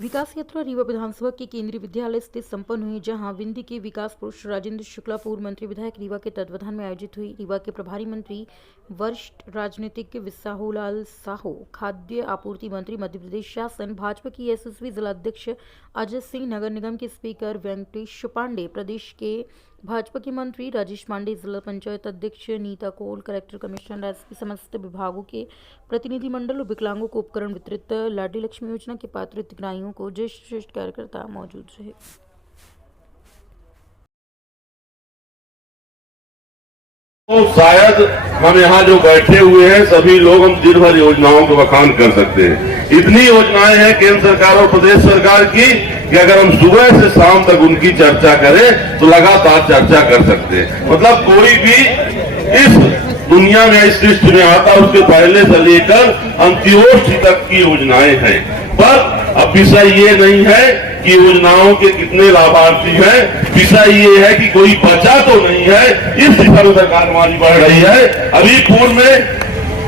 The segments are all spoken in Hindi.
विकास यात्रा रीवा विधानसभा के केंद्रीय विद्यालय स्थित संपन्न हुई, जहां विंध्य के विकास पुरुष राजेंद्र शुक्ला पूर्व मंत्री विधायक रीवा के तत्वाधान में आयोजित हुई। रीवा के प्रभारी मंत्री वरिष्ठ राजनीतिज्ञ विसाहूलाल साहू, खाद्य आपूर्ति मंत्री मध्य प्रदेश शासन, भाजपा की यशस्वी जिलाध्यक्ष अजय सिंह, नगर निगम के स्पीकर वेंकटेश पांडे, प्रदेश के भाजपा के मंत्री राजेश पांडे, जिला पंचायत अध्यक्ष नीता कोल, कलेक्टर, कमिश्नर, एसपी, समस्त विभागों के प्रतिनिधिमंडल और विकलांगों को उपकरण वितरित, लाडली लक्ष्मी योजना के पात्र हितग्राहियों को ज्येष्ठ श्रेष्ठ कार्यकर्ता मौजूद रहे। तो शायद हम यहाँ जो बैठे हुए हैं सभी लोग हम दिन भर योजनाओं को बखान कर सकते हैं। इतनी योजनाएं हैं केंद्र सरकार और प्रदेश सरकार की कि अगर हम सुबह से शाम तक उनकी चर्चा करें तो लगातार चर्चा कर सकते हैं। मतलब कोई भी इस दुनिया में इस सृष्टि में आता उसके पहले से लेकर अंत्योष्टि तक की योजनाएं हैं। पर अब विषय ये नहीं है कि योजनाओं के कितने लाभार्थी हैं, विषय ये है कि कोई बचा तो नहीं है। इस दिशा में सरकार हमारी बढ़ रही है। अभी पूर्व में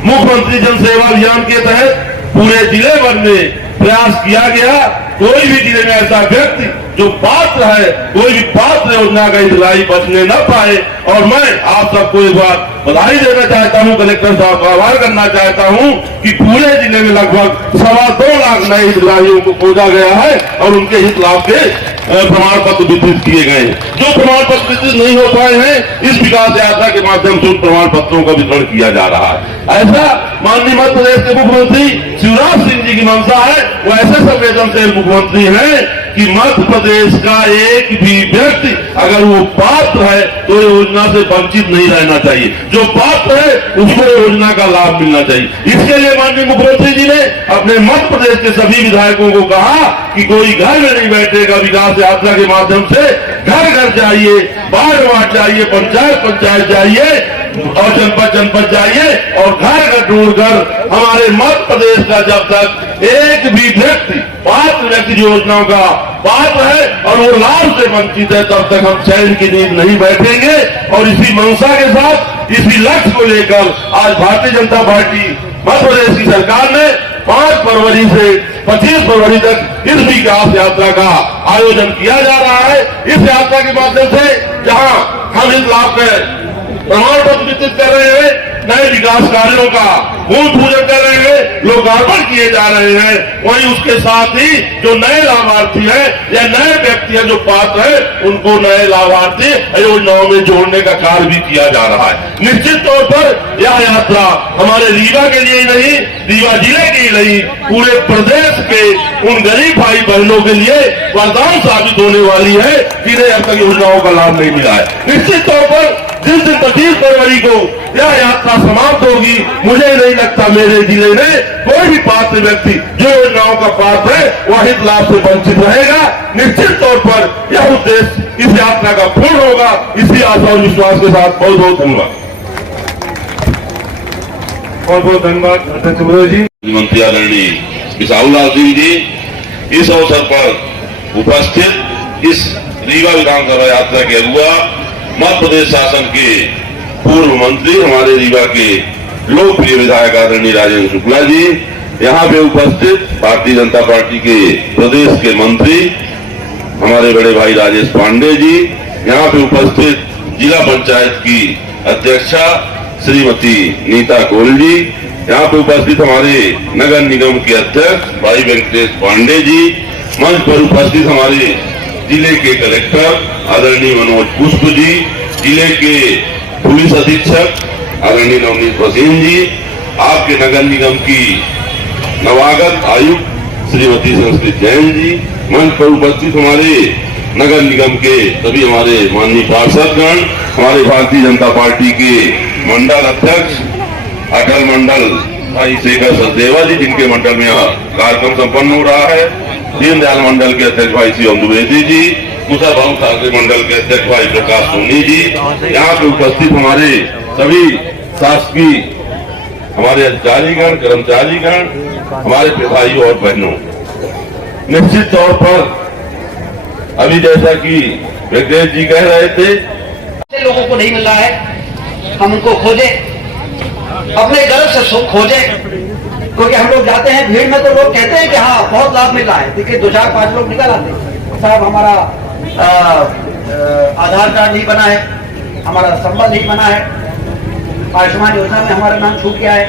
मुख्यमंत्री जन सेवा अभियान के तहत पूरे जिले भर में प्रयास किया गया। कोई भी जिले में ऐसा व्यक्ति जो पात्र है, कोई भी पात्र योजना का हितग्राही बचने न पाए। और मैं आप सबको एक बार बधाई देना चाहता हूं, कलेक्टर साहब का आभार करना चाहता हूं कि पूरे जिले में लगभग 2.25 लाख नए हितग्राहियों को खोजा गया है और उनके हित लाभ के प्रमाण पत्र वितरित किए गए हैं। जो प्रमाण पत्र वितरित नहीं हो पाए हैं, इस विकास यात्रा के माध्यम से उन प्रमाण पत्रों का वितरण किया जा रहा है। ऐसा माननीय मध्य प्रदेश के मुख्यमंत्री शिवराज सिंह जी की मंशा है। वो ऐसे संवेदनशील मुख्यमंत्री हैं कि मध्य प्रदेश का एक भी व्यक्ति अगर वो पात्र है तो योजना से वंचित नहीं रहना चाहिए। जो पात्र है उसको योजना का लाभ मिलना चाहिए। इसके लिए माननीय मुख्यमंत्री जी ने अपने मध्य प्रदेश के सभी विधायकों को कहा कि कोई घर में नहीं बैठेगा, विकास यात्रा के माध्यम से घर घर जाइए, वार्ड वार्ड जाइए, पंचायत पंचायत जाइए और जनपद जनपद जाइए और घर घर ढूंढकर हमारे मध्य प्रदेश का जब तक एक भी व्यक्ति पात्र व्यक्ति योजनाओं का पात्र है और वो लाभ से वंचित है, तब तक हम चैन की नींद नहीं बैठेंगे। और इसी मंशा के साथ, इसी लक्ष्य को लेकर आज भारतीय जनता पार्टी मध्य प्रदेश की सरकार ने 5 फरवरी से 25 फरवरी तक इस विकास यात्रा का आयोजन किया जा रहा है। इस यात्रा के माध्यम से जहां हम इस लाभ के प्रमाण पत्र वितरित कर रहे हैं, नए विकास कार्यों का भूमि पूजन कर रहे हैं, लोकार्पण किए जा रहे हैं, वहीं उसके साथ ही जो नए लाभार्थी हैं या नए व्यक्ति हैं जो पात्र हैं, उनको नए लाभार्थी योजनाओं में जोड़ने का कार्य भी किया जा रहा है। निश्चित तौर पर यह यात्रा हमारे रीवा के लिए ही नहीं, रीवा जिले के ही नहीं, पूरे प्रदेश के उन गरीब भाई बहनों के लिए वरदान साबित होने वाली है जिन्हें अब तक योजनाओं का लाभ नहीं मिला है। निश्चित तौर पर जिस दिन 25 फरवरी को यह यात्रा समाप्त होगी, मुझे नहीं लगता मेरे जिले में कोई भी पात्र व्यक्ति जो योजनाओं का पात्र है वह हित लाभ से वंचित रहेगा। निश्चित तौर पर यह उद्देश्य इस यात्रा का पूर्ण होगा। इसी आशा और विश्वास के साथ बहुत बहुत धन्यवाद। बहुत बहुत धन्यवाद अध्यक्ष जी। मंत्री आदरणीय विसाहूलाल सिंह जी, इस अवसर पर उपस्थित इस रीवा विधानसभा यात्रा के अगुआ मध्य प्रदेश शासन के पूर्व मंत्री, हमारे रीवा के लोकप्रिय विधायक आदरणीय राजेंद्र शुक्ला जी, यहाँ पे उपस्थित भारतीय जनता पार्टी के प्रदेश के मंत्री हमारे बड़े भाई राजेश पांडे जी, यहाँ पे उपस्थित जिला पंचायत की अध्यक्षा श्रीमती नीता कोल जी, यहाँ पे उपस्थित हमारे नगर निगम के अध्यक्ष भाई वेंकटेश पांडे जी, मंच पर उपस्थित हमारे जिले के कलेक्टर आदरणीय मनोज पुष्प जी, जिले के पुलिस अधीक्षक आदरणीय नवनीत वसीम जी, आपके नगर निगम की नवागत आयुक्त श्रीमती संस्कृत जैन जी, मंच पर उपस्थित हमारे नगर निगम के सभी हमारे माननीय पार्षदगण, हमारे भारतीय जनता पार्टी के मंडल अध्यक्ष अटल मंडल भाई शेखर सचदेवा जी, जिनके मंडल में यहाँ कार्यक्रम संपन्न हो रहा है, दीनदयाल मंडल के अध्यक्ष भाई शिवम द्विवेदी जी, कुशा भाऊ ठाकरे मंडल के अध्यक्ष भाई प्रकाश सोनी जी, यहाँ पे उपस्थित हमारे सभी शासकीय हमारे अधिकारीगण, कर्मचारीगण, हमारे भाइयों और बहनों, निश्चित तौर पर अभी जैसा कि वेंकटेश जी कह रहे थे, लोगों को नहीं मिल रहा है, हम उनको खोजे अपने गर्व से सुख खोजें, क्योंकि हम लोग जाते हैं भीड़ में तो लोग कहते हैं कि हाँ बहुत लाभ मिल रहा है, देखिए 2 4 5 लोग निकल आते हैं, साहब हमारा आधार कार्ड नहीं बना है, हमारा संबल नहीं बना है, आयुष्मान योजना में हमारा नाम छूट गया है।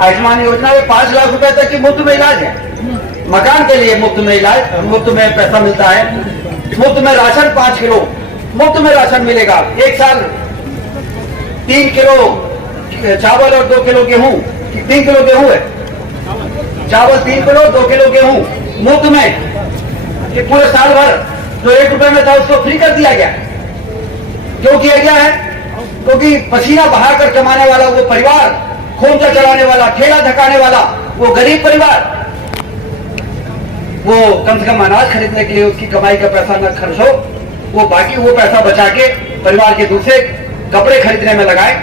आयुष्मान योजना में 5 लाख रुपए तक की मुफ्त में इलाज है, मकान के लिए मुफ्त में इलाज, मुफ्त में पैसा मिलता है, मुफ्त में राशन 5 किलो मुफ्त में राशन मिलेगा, 1 साल 3 किलो चावल और 2 किलो गेहूं, 3 किलो गेहूं है, चावल 3 किलो 2 किलो गेहूं मुफ्त में, कि पूरे साल भर जो 1 रुपए में था उसको फ्री कर दिया गया। क्यों किया गया है? क्योंकि पसीना बहाकर कमाने वाला वो परिवार, खोमचा चलाने वाला, ठेला धकाने वाला वो गरीब परिवार, वो कम से कम अनाज खरीदने के लिए उसकी कमाई का पैसा न खर्च हो, वो बाकी वो पैसा बचा के परिवार के दूसरे कपड़े खरीदने में लगाए,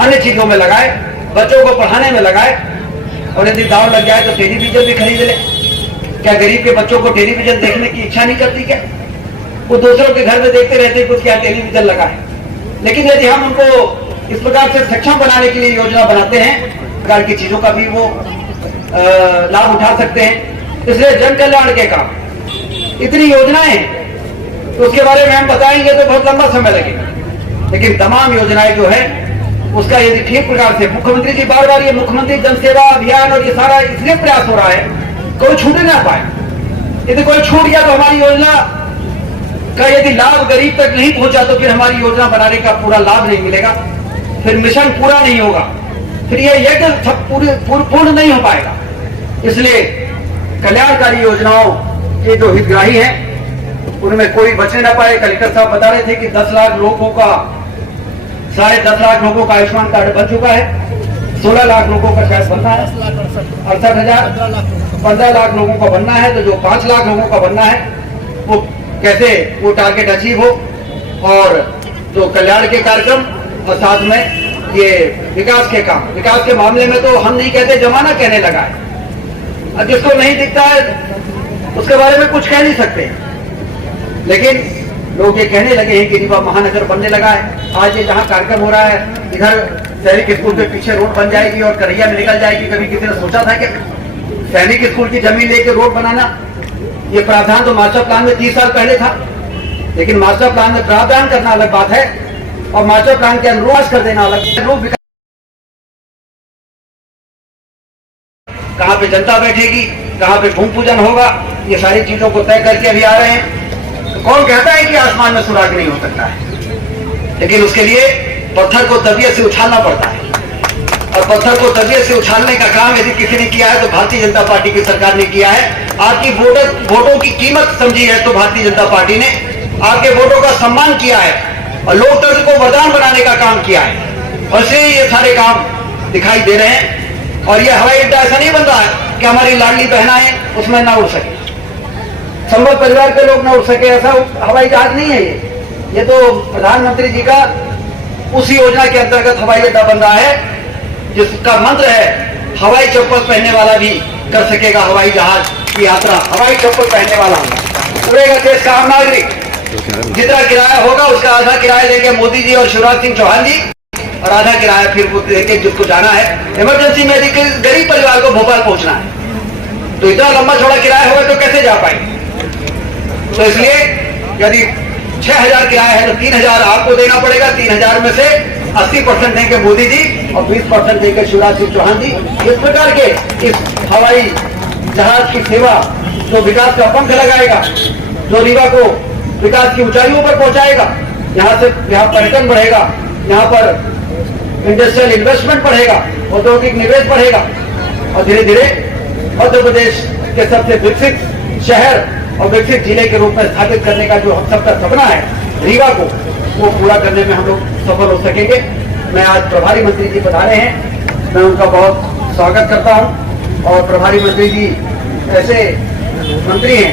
अन्य चीजों में लगाए, बच्चों को पढ़ाने में लगाए, और यदि दाव लग जाए तो टेलीविजन भी खरीद ले। क्या गरीब के बच्चों को टेलीविजन देखने की इच्छा नहीं करती क्या? वो दूसरों के घर में देखते रहते कुछ क्या टेलीविजन लगा है। लेकिन यदि हम उनको इस प्रकार से सक्षम बनाने के लिए योजना बनाते हैं, प्रकार की चीजों का भी वो लाभ उठा सकते हैं। इसलिए जन कल्याण के काम इतनी योजनाएं, तो उसके बारे में हम बताएंगे तो बहुत लंबा समय लगेगा, लेकिन तमाम योजनाएं जो है उसका यदि ठीक प्रकार से मुख्यमंत्री जी बार बार ये मुख्यमंत्री जन सेवा अभियान और ये सारा इसलिए प्रयास हो रहा है कोई छूट ना पाए। यदि कोई छूट गया तो हमारी योजना का यदि लाभ गरीब तक नहीं पहुंचा तो फिर हमारी योजना बनाने का पूरा लाभ नहीं मिलेगा, फिर मिशन पूरा नहीं होगा, फिर ये यज्ञ पूर्ण नहीं हो पाएगा। इसलिए कल्याणकारी योजनाओं के जो हितग्राही हैं उनमें कोई बचने ना पाए। कलेक्टर साहब बता रहे थे कि 10 लाख लोगों का, 10.5 लाख लोगों का आयुष्मान कार्ड बन चुका है, 16 लाख लोगों का शायद बनना है, 68,000 15 लाख लोगों का बनना है, तो जो 5 लाख लोगों का बनना है वो कैसे वो टारगेट अचीव हो, और जो कल्याण के कार्यक्रम और साथ में ये विकास के काम। विकास के मामले में तो हम नहीं कहते, जमाना कहने लगा है, अब जिसको नहीं दिखता है उसके बारे में कुछ कह नहीं सकते, लेकिन लोग ये कहने लगे हैं कि रीवा महानगर बनने लगा है। आज ये जहाँ कार्यक्रम हो रहा है, इधर सैनिक स्कूल के पीछे रोड बन जाएगी और करैया में निकल जाएगी। कभी किसी ने सोचा था क्या सैनिक स्कूल की जमीन लेके रोड बनाना? ये प्रावधान तो मास्टर प्लान में 30 साल पहले था, लेकिन मास्टर प्लान में प्रावधान करना अलग बात है और मास्टर प्लान के अनुरोध कर देना अलग। कहाँ पे जनता बैठेगी, कहाँ पे भूमि पूजन होगा, ये सारी चीजों को तय करके अभी आ रहे हैं। तो कौन कहता है कि आसमान में सुराग नहीं हो सकता है? लेकिन उसके लिए पत्थर को तबीयत से उछालना पड़ता है, और पत्थर को तबीयत से उछालने का काम यदि किसी ने किया है तो भारतीय जनता पार्टी की सरकार ने किया है। आपकी वोटों की कीमत समझी है तो भारतीय जनता पार्टी ने आपके वोटों का सम्मान किया है और लोकतंत्र को वरदान बनाने का काम किया है, और इसलिए ये सारे काम दिखाई दे रहे हैं। और ये हवाई अड्डा ऐसा नहीं बन रहा है कि हमारी लाडली बहनाएं उसमें ना उड़ सके, संबल परिवार के लोग ना उड़ सके, ऐसा हवाई जहाज नहीं है ये तो प्रधानमंत्री जी का उस योजना के अंतर्गत हवाई अड्डा बन रहा है जिसका मंत्र है हवाई चप्पल पहनने वाला भी कर सकेगा हवाई जहाज की यात्रा। हवाई चप्पल पहनने वाला उड़ेगा देश का आम नागरिक। जितना किराया होगा उसका आधा किराया देंगे मोदी जी और शिवराज सिंह चौहान जी, और आधा किराया फिर वो देंगे जिसको जाना है इमरजेंसी में। यदि गरीब परिवार को भोपाल पहुंचना है तो इतना लंबा चौड़ा किराया होगा तो कैसे जा पाएंगे? तो इसलिए यदि 6,000 किराया है तो 3,000 आपको देना पड़ेगा। 3,000 में से 80% देंगे मोदी जी और 20% देंगे शिवराज सिंह चौहान जी। इस प्रकार के इस हवाई जहाज की सेवा जो विकास का पंख लगाएगा, जो रीवा को विकास की ऊंचाइयों पर पहुंचाएगा, यहाँ पर्यटन बढ़ेगा, यहाँ पर इंडस्ट्रियल इन्वेस्टमेंट बढ़ेगा, औद्योगिक निवेश बढ़ेगा, और धीरे धीरे मध्य प्रदेश के सबसे विकसित शहर और विकसित जिले के रूप में स्थापित करने का जो हम सबका सपना है रीवा को, वो पूरा करने में हम लोग सफल हो सकेंगे। मैं आज प्रभारी मंत्री जी पधारे हैं, मैं उनका बहुत स्वागत करता हूं। और प्रभारी मंत्री जी ऐसे मंत्री हैं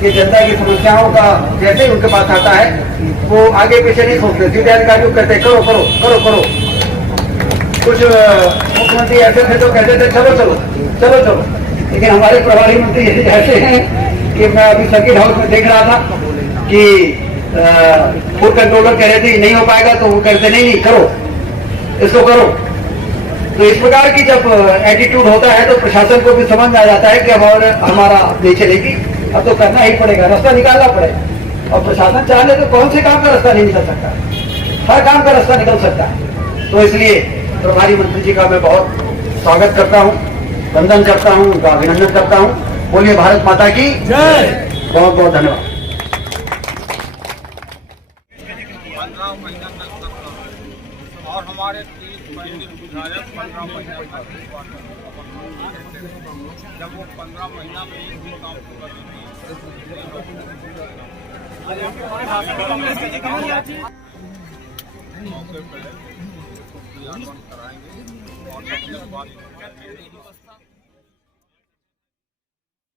कि जनता की समस्याओं का जैसे ही उनके पास आता है वो आगे पीछे नहीं सोचते, सीधे अधिकारियों को कहते करो करो करो करो। कुछ मुख्यमंत्री ऐसे थे तो कहते थे चलो चलो चलो चलो, लेकिन हमारे प्रभारी मंत्री ऐसे हैं कि मैं अभी सर्किट हाउस में देख रहा था कि फूड कंट्रोलर कह रहे थे नहीं हो पाएगा, तो वो कहते नहीं नहीं करो, इसको करो। तो इस प्रकार की जब एटीट्यूड होता है तो प्रशासन को भी समझ में आ जाता है कि अब और हमारा नहीं चलेगी, अब तो करना ही पड़ेगा, रास्ता निकालना पड़ेगा। और प्रशासन चाहे तो कौन से काम का रास्ता नहीं निकल सकता, हर काम का रास्ता निकल सकता है। तो इसलिए प्रभारी मंत्री जी का मैं बहुत स्वागत करता हूँ, वंदन करता हूँ, उनका अभिनंदन करता हूँ। बोलिए भारत माता की जय। बहुत बहुत धन्यवाद। 15 महीना तक करता और हमारे 30 महीने विधायक 15 महीना तक जब वो 15 महीना में एक भी काम पूरा मौके पर कराएंगे और